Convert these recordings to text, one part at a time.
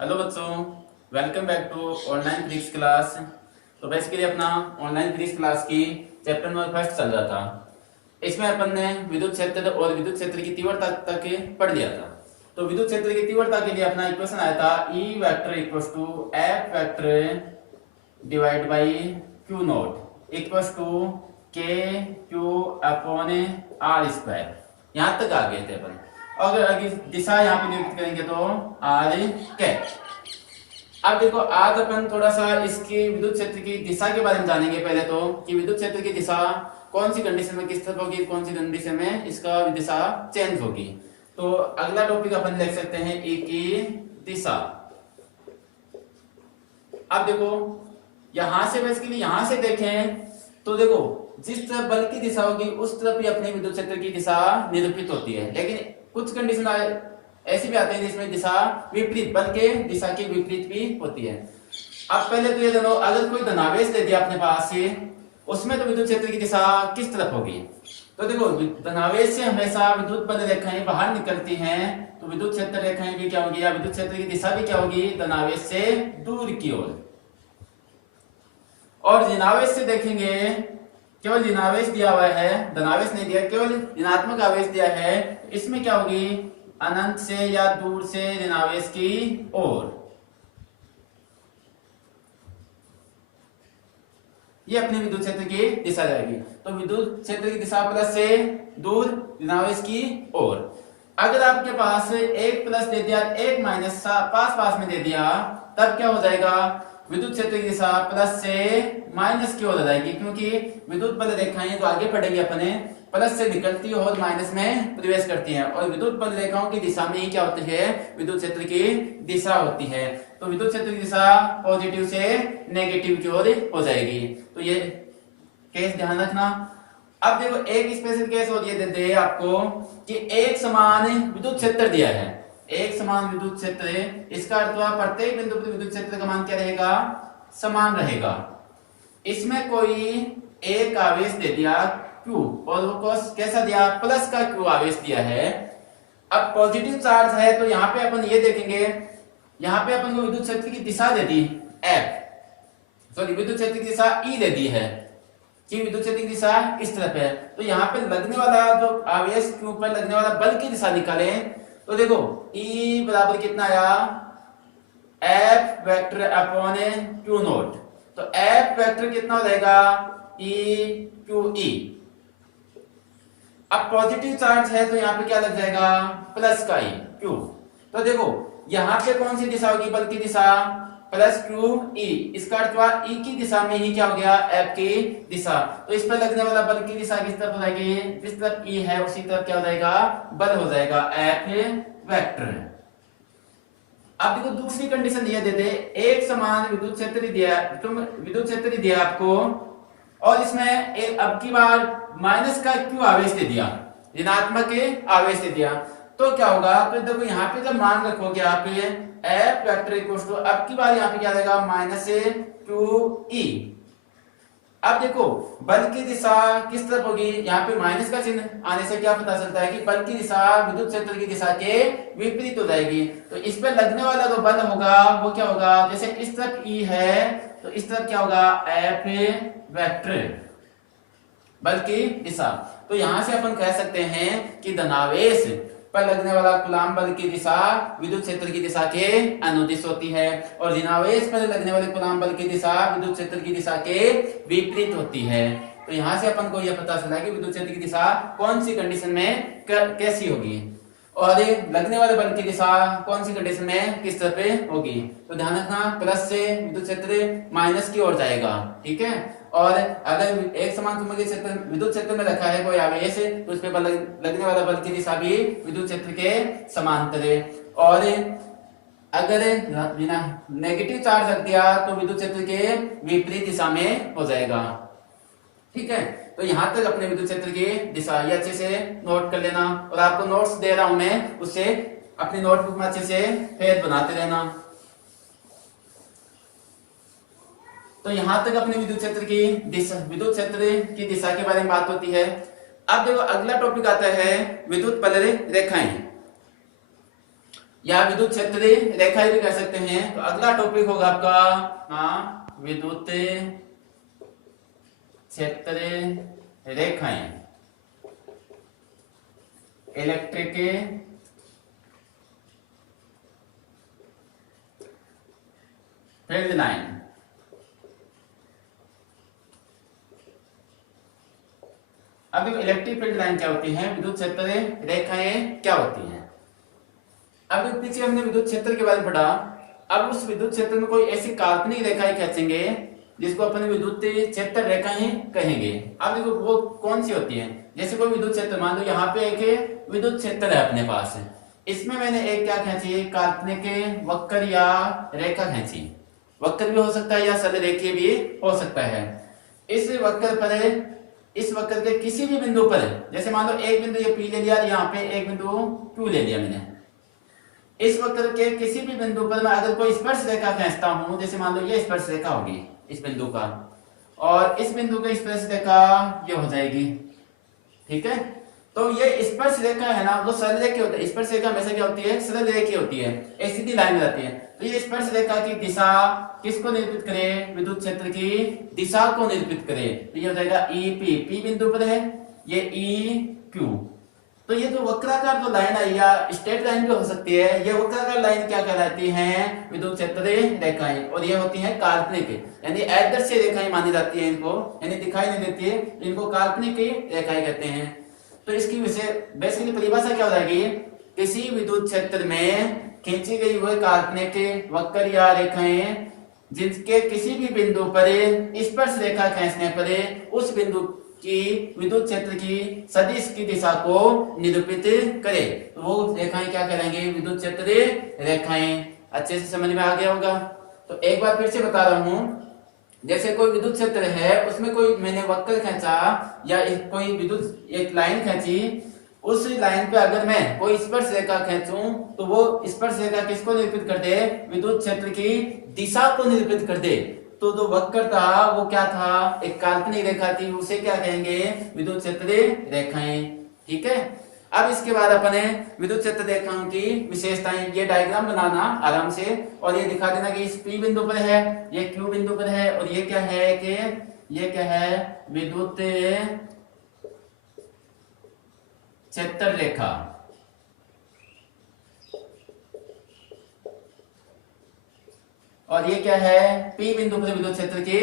Hello बच्चों, welcome back to online physics class. तो basically अपना ऑनलाइन फिजिक्स क्लास की चैप्टर नंबर फर्स्ट चल रहा था। इसमें अपन ने विद्युत क्षेत्र और विद्युत क्षेत्र की तीव्रता तक पढ़ लिया था। तो विद्युत क्षेत्र की तीव्रता के लिए अपना इक्वेशन आया था E vector equals to F vector divide by Q naught equals to KQ upon R square. यहाँ तक आ गए थे अपन। अगर आगे दिशा यहाँ पे नियुक्त करेंगे तो आर कैप। अब देखो आज अपन थोड़ा सा इसकी विद्युत क्षेत्र की दिशा के बारे में जानेंगे। पहले तो कि विद्युत क्षेत्र की दिशा कौन सी कंडीशन में किस तरफ होगी, कौन सी कंडीशन में इसका दिशा चेंज होगी। तो अगला टॉपिक अपन लिख सकते हैं E की दिशा। अब देखो यहां से बेसिकली यहां से देखें तो देखो जिस तरफ बल की दिशा होगी उस तरफ ही अपनी विद्युत क्षेत्र की दिशा निरूपित होती है। लेकिन कुछ कंडीशन ऐसी भी आते हैं जिसमें दिशा विपरीत, बल के दिशा के विपरीत भी होती है। अब पहले तो ये देखो, अगर कोई धनावेश दे दिया अपने पास से, उसमें तो विद्युत क्षेत्र की दिशा किस तरफ होगी। तो देखो धनावेश से हमेशा विद्युत बल रेखाएं बाहर निकलती हैं, तो विद्युत क्षेत्र रेखाएं भी क्या होगी या विद्युत क्षेत्र की दिशा भी क्या होगी, धनावेश से दूर की ओर। और ऋणावेश से देखेंगे, केवल ऋणावेश दिया हुआ है, धनावेश नहीं दिया, केवल ऋणात्मक आवेश दिया है, इसमें क्या होगी, अनंत से या दूर से ऋणावेश की ओर। ये अपनी विद्युत क्षेत्र की दिशा जाएगी। तो विद्युत क्षेत्र की दिशा प्लस से दूर, ऋणावेश की ओर। अगर आपके पास एक प्लस दे दिया, एक माइनस पास पास में दे दिया, तब क्या हो जाएगा, विद्युत क्षेत्र की दिशा प्लस से माइनस की ओर हो जाएगी, क्योंकि विद्युत बल रेखाएं तो आगे पढ़ेंगे अपने, प्लस से निकलती और माइनस में प्रवेश करती हैं। और विद्युत बल रेखाओं की दिशा में ही क्या होती है, विद्युत क्षेत्र की दिशा होती है। तो विद्युत क्षेत्र की दिशा पॉजिटिव से नेगेटिव की ओर हो जाएगी। तो ये केस ध्यान रखना। अब देखो एक स्पेशल केस और ये देते हैं आपको कि एक समान विद्युत क्षेत्र दिया है, एक समान विद्युत क्षेत्र, इसका अर्थ हुआ प्रत्येक बिंदु पर विद्युत क्षेत्र का मान क्या रहेगा, समान रहेगा। इसमें कोई एक आवेश दे दिया Q, और वो कैसा दिया, प्लस का Q आवेश दिया है। अब पॉजिटिव चार्ज है तो यहाँ पे अपन ये देखेंगे, यहाँ पे अपन को विद्युत क्षेत्र की दिशा दे दी F, सॉरी विद्युत क्षेत्र की दिशा E दे दी है कि विद्युत क्षेत्र की दिशा इस तरफ है। तो यहाँ पे लगने वाला जो आवेश Q पर लगने वाला बल की दिशा निकाले तो देखो E बराबर कितना आया, F vector upon Q note. तो F वेक्टर कितना हो जाएगा, E Q E। अब पॉजिटिव चार्ज है तो यहाँ पे क्या लग जाएगा, प्लस का E Q। तो देखो यहाँ पे कौन सी दिशा होगी, बल की दिशा, प्लस Q E। इसका अर्थ हुआ E की दिशा में ही क्या हो गया, F की दिशा। तो इस पर लगने वाला बल की दिशा किस तरफ हो जाएगी, जिस तरफ E है उसी तरफ क्या हो जाएगा, बल हो जाएगा F वेक्टर। अब देखो दूसरी कंडीशन ये दे दे, एक समान विद्युत क्षेत्र दिया, तुम विद्युत क्षेत्र दिया आपको, और इसमें एक अब की बार माइनस का Q आवेश दे दिया, ऋणात्मक आवेश दे दिया, तो क्या होगा, तो देखो यहाँ पे जब मान रखोगे आप F वेक्टर इक्वल्स टू, अब की बार यहाँ पे क्या रहेगा, माइनस QE। अब देखो बल की दिशा किस तरफ होगी, यहाँ पे माइनस का चिन्ह आने से क्या पता चलता है कि बल की दिशा विद्युत क्षेत्र की दिशा के विपरीत हो जाएगी। तो इस पे लगने वाला जो बल होगा वो क्या होगा, जैसे इस तरफ E है तो इस तरफ क्या होगा, F वेक्टर बल की दिशा। तो यहां से अपन कह सकते हैं कि धनावेश पर लगने वाला कूलाम बल की दिशा विद्युत क्षेत्र की दिशा के अनुदिश होती है, और ऋणावेश पर लगने वाले कूलाम बल की दिशा विद्युत क्षेत्र की दिशा के विपरीत होती है। तो यहां से अपन को यह पता चला कि विद्युत क्षेत्र की दिशा कौन सी कंडीशन में कैसी होगी, और लगने वाले बल की दिशा कौन सी कंडीशन में किस तरह पे होगी। तो ध्यान रखना, प्लस से विद्युत क्षेत्र माइनस की ओर जाएगा, ठीक है। और अगर एक समान चुंबकीय क्षेत्र विद्युत क्षेत्र में रखा है कोई आवेश, तो उस पे लगने वाला बल की दिशा भी विद्युत क्षेत्र के समांतर है। और अगर नेगेटिव चार्ज रख दिया तो विद्युत क्षेत्र के विपरीत दिशा में हो जाएगा, ठीक है। तो यहां तक अपने विद्युत क्षेत्र की दिशा ये अच्छे से नोट कर लेना, और आपको नोट्स दे रहा हूं मैं, उससे अपनी नोटबुक में अच्छे से फेर बनाते रहना। तो यहां तक अपने विद्युत क्षेत्र की दिशा, विद्युत क्षेत्र की दिशा के बारे में बात होती है। अब देखो अगला टॉपिक आता है विद्युत बल रेखाएं। या विद्युत क्षेत्र रेखाएं भी कह सकते हैं। तो अगला टॉपिक होगा आपका विद्युत क्षेत्र रेखाएं, इलेक्ट्रिक फील्ड लाइन। अब इलेक्ट्रिक फील्ड लाइन क्या होती है, विद्युत क्षेत्र रेखाएं क्या होती हैं। अब पीछे हमने विद्युत क्षेत्र के बारे में पढ़ा। अब उस विद्युत क्षेत्र में कोई ऐसी काल्पनिक रेखाएं खींचेंगे जिसको अपन विद्युत क्षेत्र रेखाएं कहेंगे। अब देखो वो कौन सी होती है। जैसे कोई विद्युत क्षेत्र, मान लो यहाँ पे एक विद्युत क्षेत्र है अपने पास, इसमें मैंने एक क्या खींची, काल्पनिक वक्र या रेखा खींची। वक्र भी हो सकता है या सरल रेखीय भी हो सकता है। इस वक्र पर, इस वक्र के किसी भी बिंदु पर, जैसे मान लो एक बिंदु ये P ले लिया, यहाँ पे एक बिंदु Q ले लिया मैंने। इस वक्र के किसी भी बिंदु पर मैं अगर कोई स्पर्श रेखा खींचता हूं, जैसे मान लो ये स्पर्श रेखा होगी इस बिंदु का, और इस बिंदु की स्पर्श रेखा ये हो जाएगी, ठीक है। तो ये स्पर्श रेखा है ना, वो सरल रेखा होती है। स्पर्श रेखा हमेशा क्या होती है, सरल रेखा होती है, एक सीधी लाइन में रहती है। तो ये स्पर्श रेखा की दिशा किसको निरूपित करे, विद्युत क्षेत्र की दिशा को निरूपित करे। तो ये हो जाएगा P बिंदु पर है, ये EQ। तो ये जो वक्राकार जो लाइन है या स्ट्रेट लाइन भी हो सकती है, ये वक्राकार लाइन क्या कहलाती है, विद्युत क्षेत्र रेखाएं। और ये होती है काल्पनिक, यानी आदर्शीय रेखाएं मानी जाती है इनको, यानी दिखाई नहीं देती है, इनको काल्पनिक रेखाएं कहते हैं। तो इसकी बेसिकली परिभाषा क्या हो जाएगी, किसी विद्युत क्षेत्र में खींची गई हुई काल्पनिक वक्र या रेखाएं जिनके किसी भी बिंदु पर स्पर्श रेखा खींचने पर उस बिंदु की विद्युत क्षेत्र की सदिश की दिशा को निरूपित करे, तो वो रेखाएं क्या कहलाएंगे, विद्युत क्षेत्र रेखाएं। अच्छे से समझ में आ गया होगा। तो एक बार फिर से बता रहा हूं, जैसे कोई विद्युत क्षेत्र है, उसमें कोई मैंने वक्र खींचा या कोई विद्युत एक लाइन खींची, उस लाइन पे अगर मैं कोई स्पर्श रेखा खींचूं तो वो स्पर्श रेखा किसको निरूपित कर दे, विद्युत क्षेत्र की दिशा को निरूपित कर दे। तो जो वक्र था वो क्या था, एक काल्पनिक रेखा थी, उसे क्या कहेंगे, विद्युत क्षेत्र रेखाएं, ठीक है। अब इसके बाद अपने विद्युत क्षेत्र रेखाओं की विशेषताएं, ये डायग्राम बनाना आराम से और ये दिखा देना कि इस P बिंदु पर है, ये Q बिंदु पर है, और ये क्या है कि ये क्या है, विद्युत क्षेत्र रेखा। और ये क्या है, P बिंदु पर विद्युत क्षेत्र की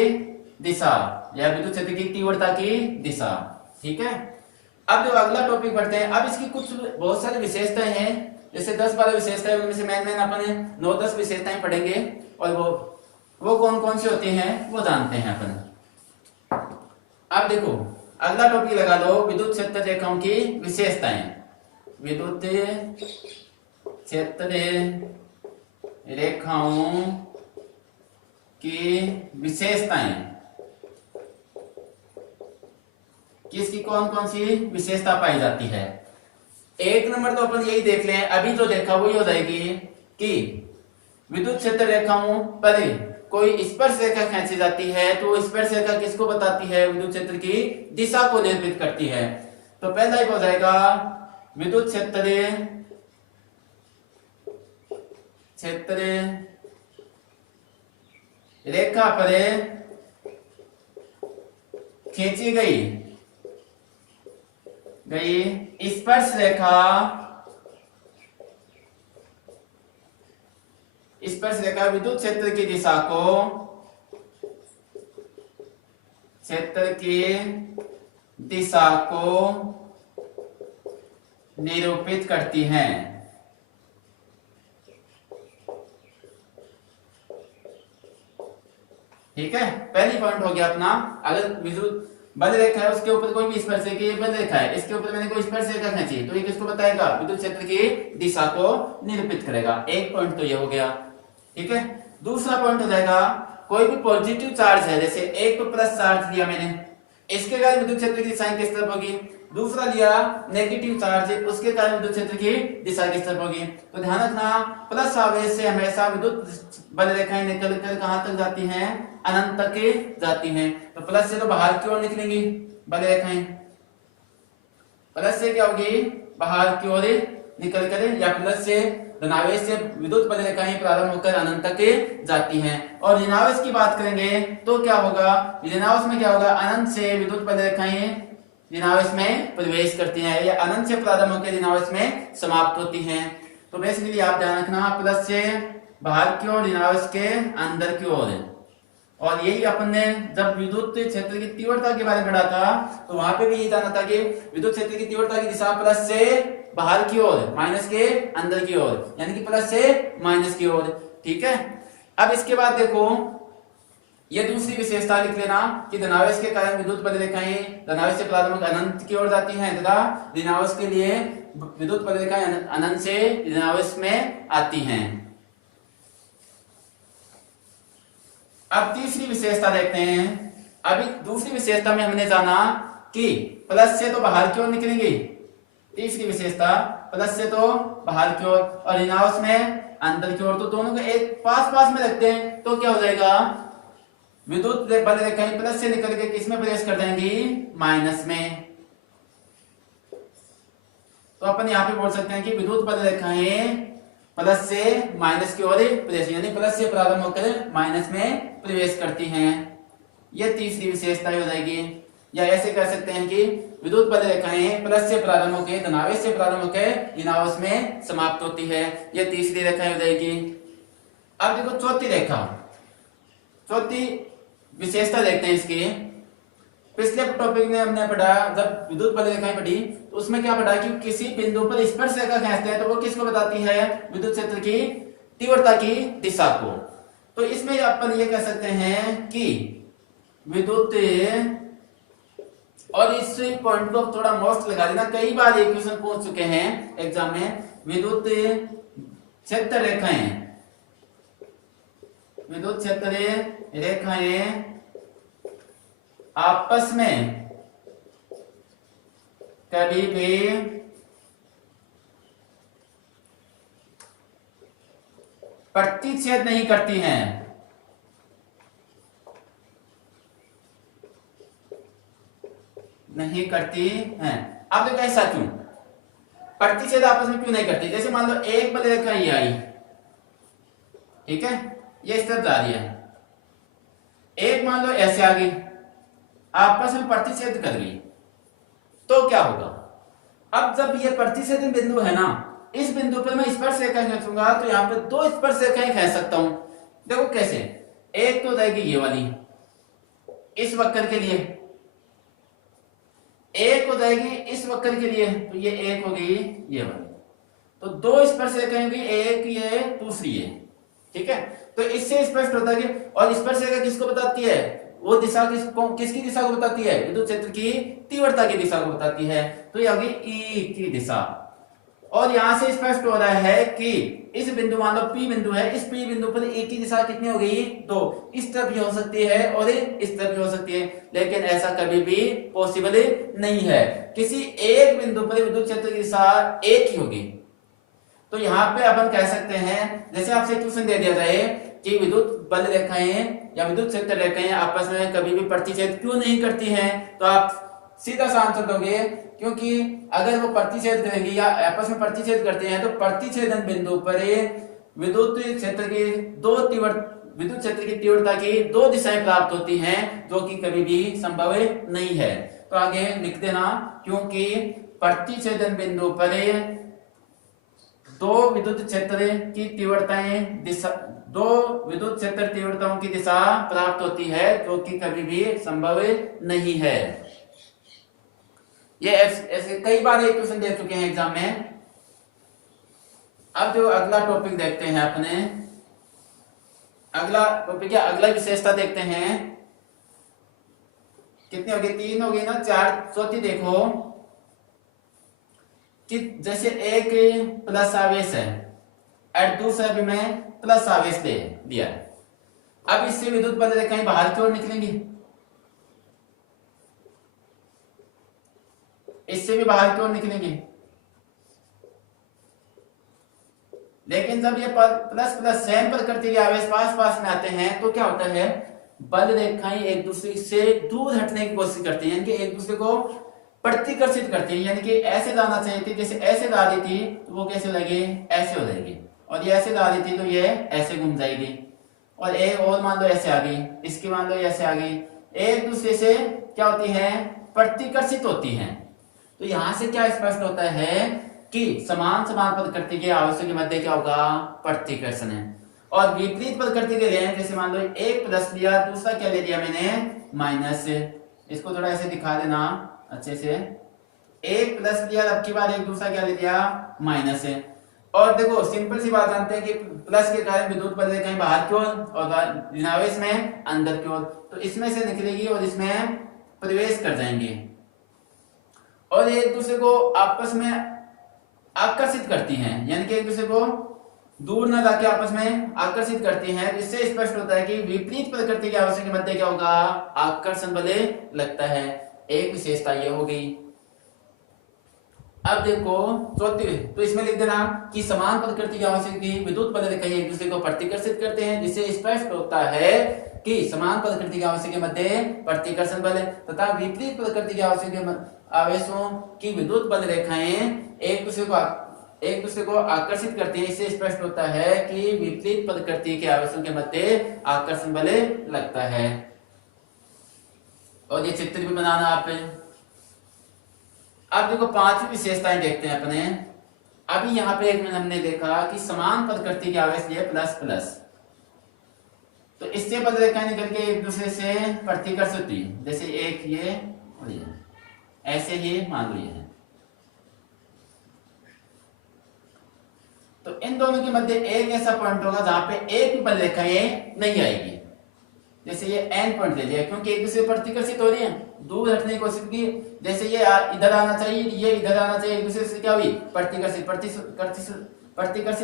दिशा या विद्युत क्षेत्र की तीव्रता की दिशा, ठीक है। अब जो अगला टॉपिक पढ़ते हैं, अब इसकी कुछ बहुत सारी विशेषताएं हैं, जैसे 10-12 विशेषताएं, उनमें से मेन अपन 9-10 विशेषताएं पढ़ेंगे, और वो कौन कौन सी होती हैं वो जानते हैं अपन। अब देखो अगला टॉपिक लगा लो, विद्युत क्षेत्र रेखाओं की विशेषताएं। विद्युत क्षेत्र रेखाओं की विशेषताएं, किसकी कौन कौन सी विशेषता पाई जाती है। एक नंबर तो अपन यही देख लें, अभी जो देखा वही हो जाएगी कि विद्युत क्षेत्र रेखाओं पर कोई स्पर्श रेखा खींची जाती है, तो स्पर्श रेखा किसको बताती है, विद्युत क्षेत्र की दिशा को निरूपित करती है। तो पहला ही हो जाएगा, विद्युत क्षेत्र रेखा पर खींची गई स्पर्श रेखा विद्युत क्षेत्र की दिशा को, क्षेत्र की दिशा को निरूपित करती हैं। ठीक है, पहली पॉइंट हो गया अपना। अगर विद्युत बल रेखा है, उसके ऊपर कोई भी स्पर्श रेखा, ये बल रेखा है, इसके ऊपर मैंने कोई स्पर्श रेखा खींची, तो ये किसको बताएगा, विद्युत क्षेत्र की दिशा को निरूपित करेगा। एक पॉइंट तो ये हो गया, ठीक है। दूसरा पॉइंट हो जाएगा, कोई भी पॉजिटिव चार्ज है, जैसे एक तो प्लस चार्ज लिया मैंने, इसके कारण विद्युत क्षेत्र की दिशा किस तरफ होगी। दूसरा लिया नेगेटिव चार्ज, उसके कारण विद्युत क्षेत्र की दिशा किस तरफ होगी। तो ध्यान रखना, प्लस आवेश से हमेशा विद्युत बल रेखाएं निकल कर कहां तक जाती हैं, अनंत तक जाती हैं। तो प्लस से तो बाहर की ओर निकलेंगी बल रेखाएं, प्लस से क्या होगी, बाहर की ओर निकल कर, या प्लस से धनावेश से विद्युत बल रेखाएं प्रारंभ होकर अनंत तक जाती हैं। और ऋणावेश की बात करेंगे तो क्या होगा, ऋणावेश में क्या होगा, अनंत से विद्युत बल रेखाएं ऋणावेश में प्रवेश करती हैं या अनंत से प्रारंभ होकर ऋणावेश में समाप्त होती हैं। तो बेसिकली आप ध्यान रखना, प्लस से बाहर की ओर, ऋणावेश के अंदर की ओर। और यही अपन ने जब विद्युत क्षेत्र की तीव्रता के बारे में पढ़ा था तो वहां पे भी ये जाना था कि विद्युत क्षेत्र की तीव्रता की दिशा प्लस से बाहर की ओर, माइनस के अंदर की ओर, यानी कि प्लस से माइनस की ओर। ठीक है, अब इसके बाद देखो ये दूसरी विशेषता लिख लेना कि धनावेश के कारण विद्युत बल रेखाएं धनावेश से प्रारंभ अनंत की ओर जाती हैं तथा ऋणावेश के लिए विद्युत बल रेखाएं अनंत से ऋणावेश में आती हैं। अब तीसरी विशेषता देखते हैं। अभी दूसरी विशेषता में हमने जाना कि प्लस से तो बाहर की ओर निकलेंगे, तीसरी विशेषता प्लस से तो बाहर की ओर और ऋणावेश में अंदर की ओर, तो दोनों को एक पास पास में रखते हैं तो क्या हो जाएगा, विद्युत बल रेखाएं प्लस से निकल के किस में प्रवेश कर जाएंगी, माइनस में। तो अपन यहां पे बोल सकते हैं कि विद्युत बल रेखाएं प्लस से माइनस की ओर प्रवेश, यानी प्लस से प्रारंभ होकर माइनस में प्रवेश करती हैं। यह तीसरी विशेषता हो जाएगी। या ऐसे कह सकते हैं कि विद्युत बल रेखाएं प्लस से प्रारंभ होकर धनावेश से प्रारंभ होकर ऋणावेश में समाप्त होती है। यह तीसरी रेखा हो जाएगी। अब देखो चौथी रेखा, चौथी विशेषता देखते हैं इसकी। पिछले टॉपिक में हमने पढ़ा, जब विद्युत बल रेखाएं पढ़ी तो उसमें क्या पढ़ा कि किसी बिंदु पर स्पर्श रेखा खींचते हैं तो वो किसको बताती है, विद्युत क्षेत्र की तीव्रता की दिशा को। तो इसमें अपन ये कह सकते हैं कि विद्युत, और इस पॉइंट को थोड़ा मोस्ट लगा देना, कई बार ये क्वेश्चन पूछ चुके हैं एग्जाम में। विद्युत क्षेत्र रेखाएं, विद्युत क्षेत्र रेखाएं आपस में कभी भी प्रतिच्छेद नहीं करती हैं। नहीं करती हैं। अब देखो ऐसा क्यों, प्रतिच्छेद आपस में क्यों नहीं करती। जैसे मान लो एक बल रेखा ये आई, ठीक है, ये इस तरफ जा रही है, एक मान लो ऐसे आ गई, आपस में प्रतिच्छेद कर गई, तो क्या होगा। अब जब ये प्रतिच्छेद बिंदु है ना, इस बिंदु पर मैं स्पर्श रेखा खींचूंगा तो यहाँ पे दो स्पर्श रेखाएं खींच सकता हूं। देखो कैसे, एक तो रहेगी ये वाली इस वक्र के लिए, एक हो जाएगी इस वक्र के लिए, तो ये एक हो गई ये वाली, तो दो स्पर्श रेखाएं होगी, एक ये दूसरी ये। ठीक है, तो इससे स्पष्ट होता है कि, और स्पर्श रेखा किसको बताती है, वो दिशा किसकी दिशा को बताती है, विद्युत क्षेत्र की तीव्रता की दिशा को बताती है। तो ये होगी ई की दिशा। और यहां से स्पष्ट हो रहा है कि इस बिंदु, मान लो पी बिंदु है, इस पी बिंदु पर ए की दिशा कितनी हो गई, दो। इस तरफ भी हो सकती है और इस तरफ भी हो सकती है, लेकिन ऐसा कभी भी पॉसिबल नहीं है। किसी एक बिंदु पर विद्युत क्षेत्र की दिशा एक ही होगी। तो यहाँ पे अपन कह सकते हैं, जैसे आपसे क्वेश्चन दे दिया जाए कि विद्युत बल रेखाएं या विद्युत क्षेत्र रेखाएं आपस में कभी भी प्रतिच्छेद क्यों नहीं करती हैं, तो आप सीधा सा आंसर दोगे, क्योंकि अगर वो प्रतिच्छेद करेंगे या आपस में प्रतिच्छेद करते हैं तो प्रतिच्छेदन बिंदु पर विद्युत क्षेत्र की विद्युत क्षेत्र की तीव्रता की दो दिशाएं प्राप्त होती हैं, जो कि कभी भी संभव नहीं है। तो आगे लिख देना, क्योंकि प्रतिच्छेदन बिंदु पर दो विद्युत क्षेत्र की तीव्रताएं दिशा, दो विद्युत क्षेत्र तीव्रताओं की दिशा प्राप्त होती है, जो कि कभी भी संभव नहीं है। ये ऐसे कई बार एक क्वेश्चन दे चुके हैं एग्जाम में। अब जो अगला टॉपिक देखते हैं अपने, अगला टॉपिक या अगला विशेषता देखते हैं। कितनी होगी, तीन होगी ना, चार। चौथी देखो कि जैसे एक प्लस आवेश है और दूसरा भी मैं प्लस आवेश दे दिया है। अब इससे विद्युत बल रेखाएं बाहर की ओर निकलेंगी, इससे भी बाहर की ओर निकलेंगे, लेकिन जब ये प्लस प्लस सेम प्रकृति के आवेश पास पास में आते हैं तो क्या होता है, बल रेखाएं एक दूसरे से दूर हटने की कोशिश करती हैं, यानी कि एक दूसरे को प्रतिकर्षित करती हैं। यानी कि ऐसे जाना चाहिए थी, जैसे ऐसे जा रही थी तो वो कैसे लगे, ऐसे हो जाएगी। और ये ऐसे ला रही थी तो ये ऐसे घूम जाएगी, और एक और मान लो ऐसे आ गई, इसकी मान लो ऐसे आ गई, एक दूसरे से क्या होती है, प्रतिकर्षित होती हैं। तो यहां से क्या स्पष्ट होता है कि समान समान प्रकृति के आवेशों के मध्य क्या होगा, प्रतिकर्षण है। और विपरीत प्रकृति के लिए जैसे मान लो एक प्लस लिया, दूसरा क्या ले लिया मैंने, माइनस। इसको थोड़ा ऐसे दिखा देना अच्छे से, एक प्लस लिया, अब की बार एक दूसरा क्या ले लिया, माइनस है। और देखो सिंपल सी बात जानते हैं कि प्लस के कारण विद्युत बल कहीं बाहर की ओर और ऋणावेश में अंदर की ओर, तो इसमें से निकलेगी और इसमें प्रवेश कर जाएंगे और एक दूसरे को आपस में आकर्षित करती हैं, यानी कि एक दूसरे को दूर न जाके आपस में आकर्षित करती हैं। इससे स्पष्ट होता है कि विपरीत प्रकृति के आवेशों के मध्य क्या होगा, आकर्षण बल लगता है। एक विशेषता ये हो गई। अब देखो चौथी, तो इसमें लिख देना कि समान प्रकृति के आवेशों की विद्युत बल रेखाएं एक दूसरे को प्रतिकर्षित करते हैं, जिससे स्पष्ट होता है कि समान प्रकृति के आवेशों के मध्य प्रतिकर्षण बल तथा विपरीत प्रकृति के आवेशों की विद्युत बल रेखाएं एक दूसरे को आकर्षित करती है। इससे स्पष्ट होता है कि विपरीत प्रकृति के आवेशों के मध्य आकर्षण बल लगता है। और ये चित्र भी बनाना आप। अब देखो पांचवी विशेषताएं देखते हैं अपने। अभी यहाँ पे एक हमने देखा कि समान प्रकृति के आवेश लिए प्लस प्लस, तो इससे बल रेखाएं निकल के एक दूसरे से प्रतिकर्षित होती, जैसे एक ये और ये, ऐसे ही मान लो ये है। तो इन दोनों के मध्य एक ऐसा पॉइंट होगा जहां पे एक भी बल रेखाएं नहीं आएगी, जैसे ये एन पॉइंट ले लिया, क्योंकि एक दूसरे प्रतिकर्षित हो रही है, दूर हटने की कोशिश की, जैसे ये इधर आना चाहिए, ये इधर आना चाहिए, एक दूसरे से क्या हुई, प्रतिकर्षित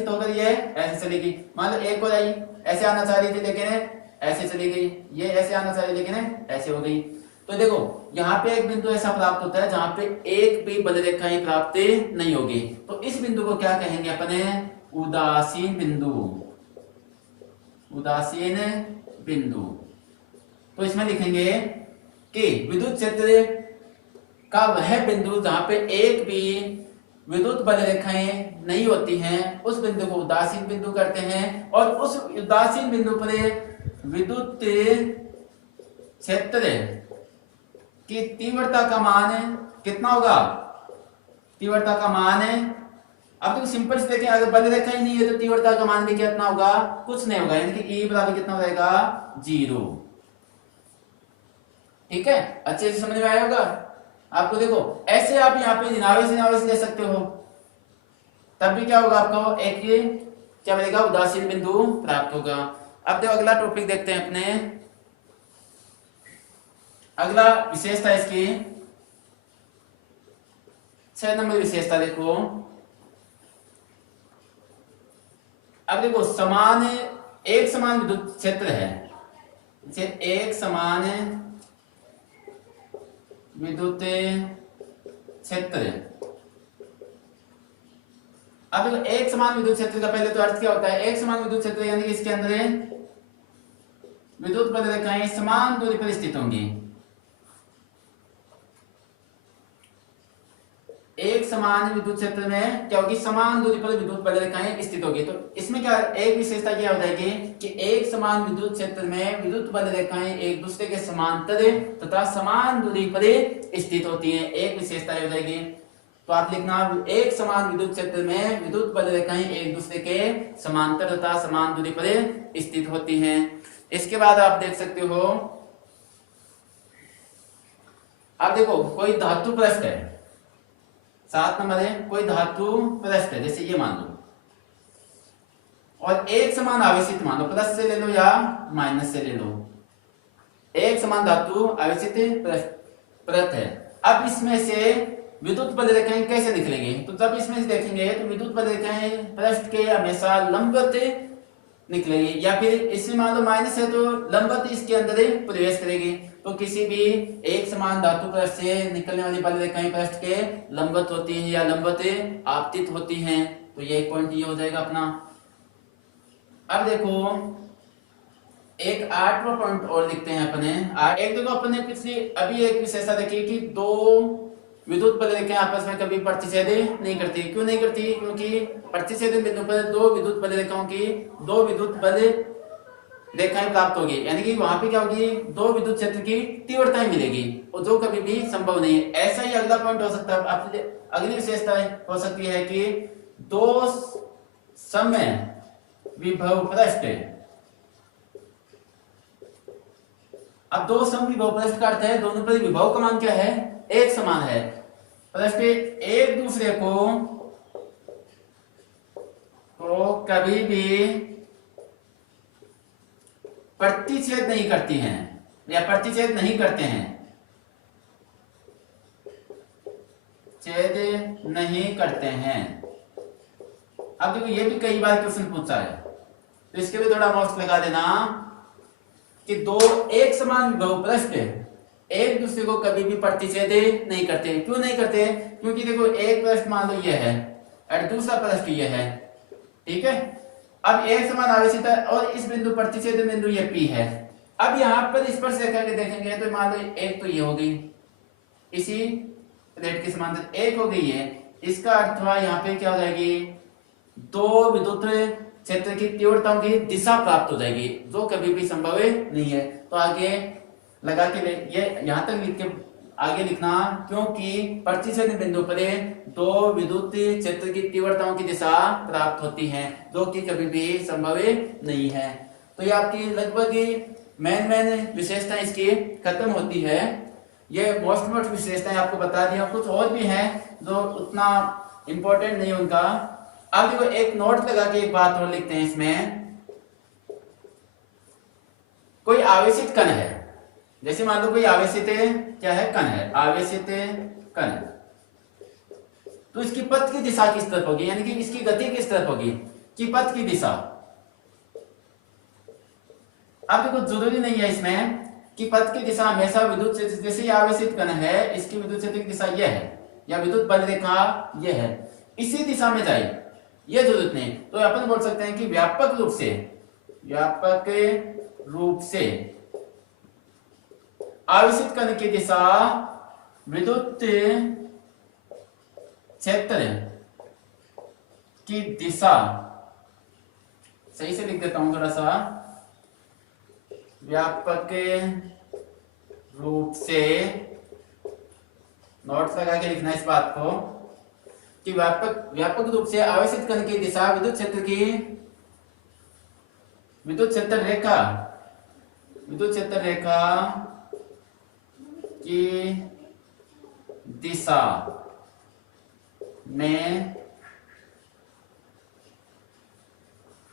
होकर ये ऐसे चली गई। मान लो एक और आई, ऐसे आना चाह रही थी लेकिन ऐसे चली गई, ये ऐसे आना चाह रही लेकिन ऐसे हो गई। तो देखो यहाँ पे एक बिंदु ऐसा प्राप्त होता है जहां पे एक भी बल रेखाएं प्राप्त नहीं होगी, तो इस बिंदु को क्या कहेंगे अपने, उदासीन बिंदु। उदासीन बिंदु। तो इसमें लिखेंगे कि विद्युत क्षेत्र का वह बिंदु जहां पे एक भी विद्युत बल रेखाएं नहीं होती हैं, उस बिंदु को उदासीन बिंदु करते हैं। और उस उदासीन बिंदु पर विद्युत क्षेत्र की तीव्रता का मान कितना होगा, तीव्रता का मान है। अब तो सिंपल से देखें, अगर बल रेखा ही नहीं है तो तीव्रता का मान भी कितना होगा, कुछ नहीं होगा, यानी कि E बराबर कितना हो जाएगा, 0। ठीक है, अच्छे से समझ में आया होगा आपको। देखो ऐसे आप यहाँ पे ऋणावेश ले सकते हो, तब भी क्या होगा, आपको एक क्या मिलेगा, उदासीन बिंदु प्राप्त होगा। अब देखो अगला टॉपिक देखते हैं अपने। अगला विशेषता इसकी 6 नंबर विशेषता देखो। अब देखो एक समान विद्युत क्षेत्र है, एक समान विद्युत क्षेत्र। अब देखो एक समान विद्युत क्षेत्र का पहले तो अर्थ क्या होता है, एक समान विद्युत क्षेत्र यानी कि इसके अंदर विद्युत बल रेखाएं समान दूरी पर स्थित होंगी। एक समान विद्युत क्षेत्र में क्या होगी, समान दूरी पर विद्युत बल रेखाएं स्थित होगी। तो इसमें क्या एक विशेषता क्या हो जाएगी कि एक समान विद्युत क्षेत्र में विद्युत बल रेखाएं एक दूसरे के समांतर तथा समान दूरी पर स्थित होती हैं, एक विशेषता हो जाएगी। तो आप लिखना, एक समान विद्युत क्षेत्र में विद्युत बल रेखाएं एक दूसरे के समांतर तथा समान दूरी पर स्थित होती हैं। इसके बाद आप देख सकते हो, आप देखो कोई धातु पृष्ठ है, 7 नंबर है, कोई धातु पृष्ठ है, जैसे ये मान लो, और एक समान आवेशित मान लो, प्लस से ले लो या माइनस से ले लो, एक समान धातु आवेशित पृष्ठ है। अब इसमें से विद्युत बल रेखाएं कैसे निकलेंगे, तो जब इसमें से देखेंगे तो विद्युत बल रेखाएं पृष्ठ के हमेशा लंबवत निकलेगी, या फिर इसमें मान लो माइनस है तो लंबवत इसके अंदर प्रवेश करेगी। तो किसी भी एक समान धातु पृष्ठ से निकलने वाली बल रेखाएं पृष्ठ के लंबवत होती हैं या लंबवत आपतित होती हैं। तो ये पॉइंट ये हो जाएगा अपना। अब देखो एक 8वां पॉइंट और लिखते हैं अपने। एक देखो अपने पिछली अभी एक विशेषता देखिए कि दो विद्युत बल रेखाएं आपस में कभी प्रतिच्छेद नहीं करती। क्यों नहीं करती? क्योंकि प्रतिच्छेदन बिंदु पर दो विद्युत बल रेखाओं की दो विद्युत बल रेखाएं प्राप्त होगी, यानी कि वहां पे क्या होगी, दो विद्युत क्षेत्र की तीव्रताएं मिलेगी, और जो कभी भी संभव नहीं है। ऐसा ही अगला पॉइंट हो सकता है, आपकी अगली विशेषता हो सकती है कि दो समय विभव पृष्ठ। अब दो सम विभव पृष्ठ का अर्थ है दोनों पर विभव का मान क्या है, एक समान है। पृष्ठ एक दूसरे को कभी भी प्रतिच्छेद नहीं करती हैं या प्रतिच्छेद नहीं करते हैं, छेद नहीं करते हैं। अब देखो ये भी कई बार क्वेश्चन पूछा है, तो इसके भी थोड़ा मौस लगा देना कि दो एक समान विभव पृष्ठ एक दूसरे को कभी भी प्रतिच्छेद नहीं करते। क्यों नहीं करते? क्योंकि देखो एक पृष्ठ मान लो ये है और दूसरा पृष्ठ ये है, ठीक है। अब एक समान आवेशित है और इस बिंदु प्रतिच्छेद बिंदु ये P है। अब यहाँ पर स्पर्श रेखा के देखेंगे तो मान लो एक तो ये हो गई, इसी प्लेट के समांतर एक हो गई है, इसका अर्थ हुआ यहाँ पे क्या हो जाएगी, दो विद्युत क्षेत्र की तीव्रताओं की दिशा प्राप्त हो जाएगी, जो कभी भी संभव नहीं है। तो आगे लगा के ये यहाँ तक लिख के आगे लिखना, क्योंकि प्रतिच्छेद बिंदु पर दो विद्युत क्षेत्र की तीव्रताओं की दिशा प्राप्त होती है, जो कि कभी भी संभव नहीं है। तो ये आपकी लगभग मेन विशेषताएं इसकी खत्म होती है। ये मोस्ट विशेषताएं आपको बता दिया, कुछ और भी हैं जो उतना इंपॉर्टेंट नहीं उनका। अब देखो एक नोट लगा के एक बात और लिखते हैं इसमें, कोई आवेशित कण है, जैसे मान लो कोई आवेशित क्या है, कण है, आवेशित कण, तो इसकी पथ की दिशा किस तरफ होगी, यानी कि इसकी गति किस तरफ होगी, कि पथ की दिशा। अब देखो जरूरी नहीं है इसमें कि पथ की दिशा हमेशा विद्युत क्षेत्र, जैसे आवेशित कण है इसकी विद्युत क्षेत्र की दिशा यह है या विद्युत बल रेखा यह है, इसी दिशा में जाए, यह जरूरत नहीं। तो अपन बोल सकते हैं कि व्यापक रूप से आवेशित कण की दिशा विद्युत क्षेत्र की दिशा, सही से लिख देता हूं थोड़ा सा, व्यापक रूप से, नोट्स लगा के लिखना इस बात को, कि व्यापक रूप से आवेशित कण की दिशा विद्युत क्षेत्र रेखा की दिशा में,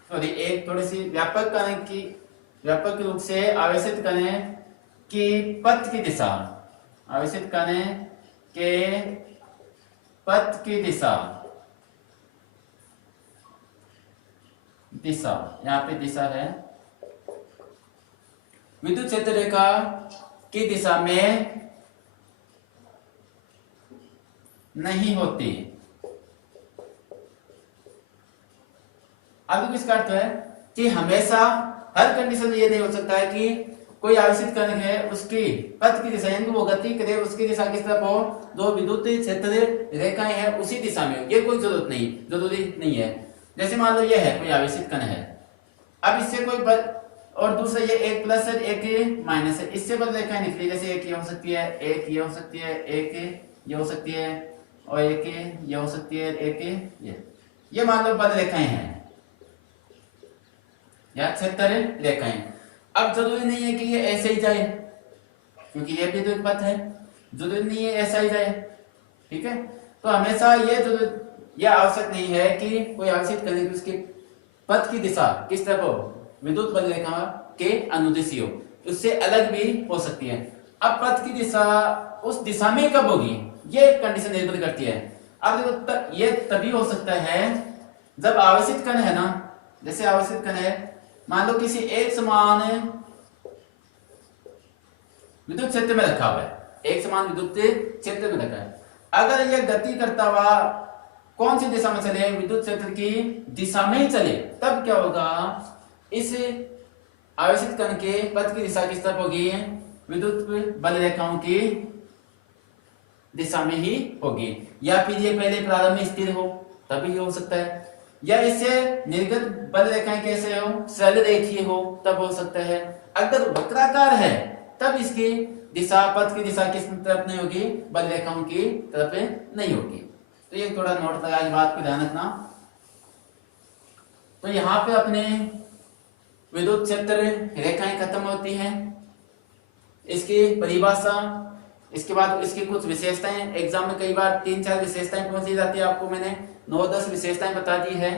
सॉरी एक थोड़ी सी, व्यापक रूप से आवेशित कण की पथ की दिशा, आवेशित कण के पथ की दिशा यहाँ पे दिशा है, विद्युत क्षेत्र रेखा की दिशा में नहीं होती। अब इसका अर्थ है कि हमेशा हर कंडीशन ये नहीं हो सकता है कि कोई आवेशित कण है उसकी पथ की दिशा, यानी वो गति करे उसकी दिशा किस तरफ हो, दो विद्युत क्षेत्र रेखाएं हैं उसी दिशा में, ये कोई जरूरी नहीं है। जैसे मान लो ये है कोई आवेशित कण है, अब इससे कोई बल, और दूसरा ये एक प्लस है एक माइनस है, इससे बल रेखाएं निकली, जैसे एक ये हो सकती है, एक ये हो सकती है, एक ये हो सकती है, और एक ये हो सकती है, एक ये मान लो बल रेखाएं हैं या क्षेत्र रेखाएं। अब जरूरी नहीं है कि ये ऐसे ही जाए, क्योंकि ये भी तो एक पथ है, जरूरी नहीं है ऐसा ही जाए, ठीक है। तो हमेशा ये आवश्यक नहीं है कि कोई आवेशित कण की उसके पथ की दिशा किस तरफ हो, विद्युत बल रेखा के अनुदिश हो, उससे अलग भी हो सकती है। अब पथ की दिशा उस दिशा में कब होगी, ये कंडीशन निर्भर करती है। अब देखो ये तभी हो सकता है जब आवेशित कण है ना, जैसे आवेशित कण है, मान लो किसी एक समान विद्युत क्षेत्र में रखा हुआ है, एक समान विद्युत क्षेत्र में रखा है, अगर यह गति करता हुआ कौन सी दिशा में चले, विद्युत क्षेत्र की दिशा में ही चले, तब क्या होगा, इस आवेशित कण के पथ की दिशा किस तरफ होगी, विद्युत बल रेखाओं की दिशा में ही होगी, या फिर ये पहले प्रारंभ में स्थिर हो तभी हो सकता है, या इससे निर्गत बल रेखाएं कैसे हो, सरल रेखीय हो तब हो सकता है। अगर वक्राकार है तब इसकी दिशा, पथ की दिशा किस तरफ नहीं होगी, बल रेखाओं की तरफ नहीं होगी। तो ये थोड़ा नोट लगा, इस बात को ध्यान रखना। तो यहाँ पे अपने विद्युत क्षेत्र रेखाएं खत्म होती हैं, इसकी परिभाषा, इसके बाद इसकी कुछ विशेषताएं, एग्जाम में कई बार 3-4 विशेषताएं पूछी जाती है, आपको मैंने 9-10 विशेषताएं बता दी है।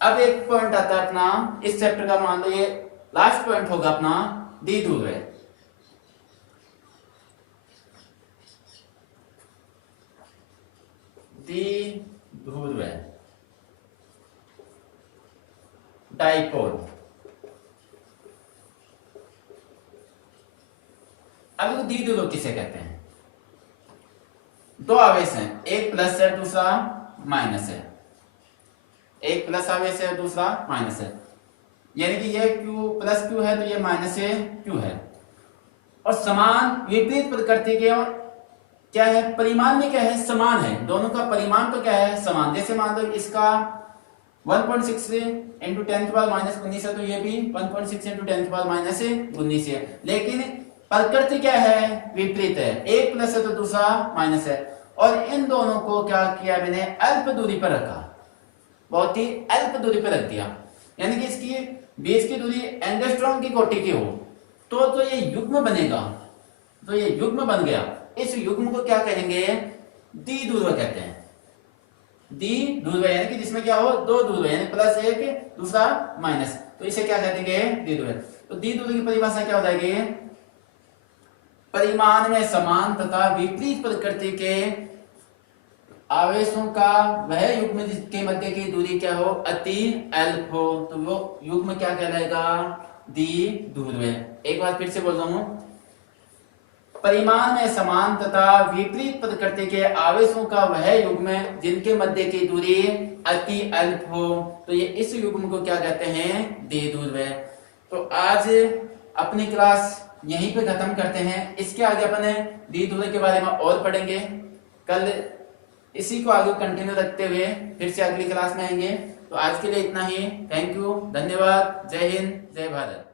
अब एक पॉइंट आता है अपना इस चैप्टर का, मान लो ये लास्ट पॉइंट होगा अपना द्विध्रुव। द्विध्रुव डाइपोल। अब द्विध्रुव किसे कहते हैं? दो आवेश हैं, एक प्लस है दूसरा माइनस है, एक प्लस आवेश है दूसरा माइनस है, यानी कि ये Q प्लस Q है तो ये माइनस Q है, और समान विपरीत प्रकृति के, और क्या है परिमाण में क्या है, समान है, दोनों का परिमाण तो क्या है समान। जैसे मान लो इसका 1.6 इंटू 10⁻⁻19 है तो ये भी 1.6 इंटू 10⁻⁻19 है, लेकिन प्रकृति क्या है विपरीत है, एक प्लस है तो दूसरा माइनस है, और इन दोनों को क्या किया मैंने अल्प दूरी पर रखा, बहुत ही अल्प दूरी पर रख दिया, यानी कि इसकी बीच की दूरी एंगस्ट्रॉम की कोटि की हो तो ये युग्म बनेगा, तो ये युग्म बन गया। इस युग्म को क्या कहेंगे, द्विध्रुव कहते हैं। द्विध्रुव यानी कि जिसमें क्या हो दो ध्रुव, यानी प्लस एक दूसरा माइनस, तो इसे क्या कहेंगे द्विध्रुव। तो द्विध्रुव की परिभाषा क्या हो जाएगी, परिमाण में समान तथा विपरीत प्रकृति के आवेशों का वह युग्म जिसके मध्य की दूरी क्या हो अति अल्प हो, तो वो युग्म क्या कहलाएगा द्विध्रुव। एक बार फिर से बोल रहा हूं, परिमाण में समान तथा विपरीत प्रकृति के आवेशों का वह युग्म जिनके मध्य की दूरी अति अल्प हो, तो ये इस युग्म को क्या कहते हैं द्विध्रुव। तो आज अपनी क्लास यहीं पे खत्म करते हैं, इसके आगे अपन द्विध्रुव के बारे में और पढ़ेंगे, कल इसी को आगे कंटिन्यू रखते हुए फिर से अगली क्लास में आएंगे। तो आज के लिए इतना ही, थैंक यू, धन्यवाद, जय हिंद, जय भारत।